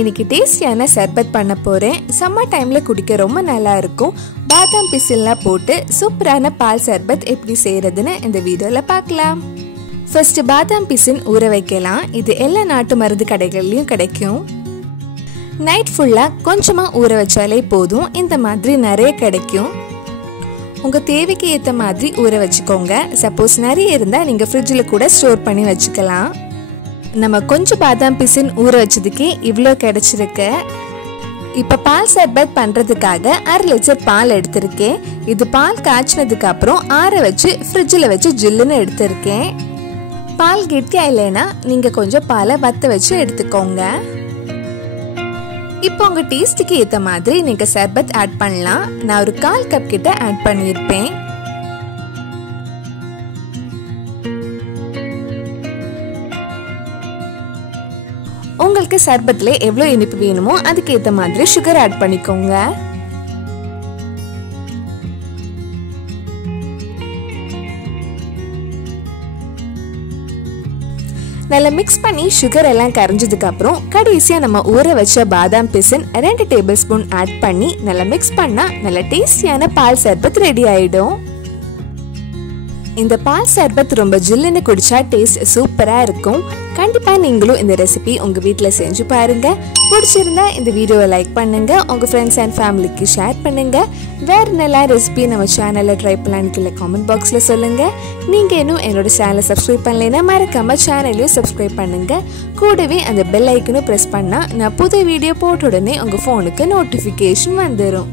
இன்னைக்கு டேஸ்டியான சர்பத் பண்ண போறேன். சம்மர் டைம்ல குடிக்க ரொம்ப நல்லா இருக்கும். பாதாம் பிசின்லாம் போட்டு சூப்பரான பால் சர்பத் எப்படி செய்யறதுன்னு இந்த வீடியோல பார்க்கலாம். ஃபர்ஸ்ட் பாதாம் பிசின் ஊற வைக்கலாம். இது எல்லா நாட்டு மருந்து கடைகள்லயும் கிடைக்கும். நைட் ஃபுல்லா கொஞ்சமா ஊற வச்சாலே போதும். இந்த மாதிரி நிறைய கிடைக்கும். உங்க தேவைக்கு ஏற்ற மாதிரி ஊற வச்சுக்கோங்க. சப்போஸ் நிறைய இருந்தா நீங்க ஃப்ரிட்ஜில் கூட ஸ்டோர் பண்ணி வச்சுக்கலாம். நம்ம கொஞ்சம் பாதாம் பிசின் ஊற வச்சதுக்கே இவ்வளோ கிடைச்சிருக்கு. இப்போ பால் சர்பத் பண்ணுறதுக்காக 1/2 லிட்டர் பால் எடுத்திருக்கேன். இது பால் காய்ச்சினதுக்கு அப்புறம் ஆற வச்சு ஃப்ரிட்ஜில் வச்சு ஜில்லுன்னு எடுத்திருக்கேன். பால் கெட்டியா இல்லைன்னா நீங்கள் கொஞ்சம் பாலை வத்த வச்சு எடுத்துக்கோங்க. இப்போ உங்கள் டேஸ்ட்டுக்கு ஏற்ற மாதிரி நீங்கள் சர்பத் ஆட் பண்ணலாம். நான் ஒரு 1/4 கப் கிட்ட ஆட் பண்ணியிருப்பேன். உங்களுக்கு சர்பத்ல எவ்வளவு இனிப்பு வேணுமோ அதுக்கு ஏத்த மாதிரி சுகர் ஆட் பண்ணிக்கோங்க. நல்லா மிக்ஸ் பண்ணி சுகர் எல்லாம் கரைஞ்சதுக்கு அப்புறம் கடைசியா நம்ம ஊற வச்ச பாதாம் பிசின் 2 டேபிள் ஸ்பூன் ஆட் பண்ணி நல்லா மிக்ஸ் பண்ணா நல்ல டேஸ்டியான பால் சர்பத் ரெடி ஆயிடும். இந்த பால் சர்பத் ரொம்ப ஜில்லுன்னு குடிச்சா டேஸ்ட் சூப்பரா இருக்கும். கண்டிப்பா நீங்களும் இந்த ரெசிபி உங்க வீட்ல செஞ்சு பாருங்க. பிடிச்சிருந்தா இந்த வீடியோவை லைக் பண்ணுங்க, உங்க ஃப்ரெண்ட்ஸ் அண்ட் ஃபேமிலிக்கு ஷேர் பண்ணுங்க. வேற நல்ல ரெசிபி நம்ம சேனல்ல ட்ரை பண்ணலான்னு கீழே கமெண்ட் பாக்ஸ்ல சொல்லுங்க. நீங்க இன்னும் என்னோட சேனலை சப்ஸ்கிரைப் பண்ணலைன்னா மறக்காம சேனலையும் சப்ஸ்கிரைப் பண்ணுங்க. கூடவே அந்த பெல் ஐக்கனும் பிரஸ் பண்ணா நான் புது வீடியோ போட்ட உடனே உங்க போனுக்கு நோட்டிபிகேஷன் வந்துடும்.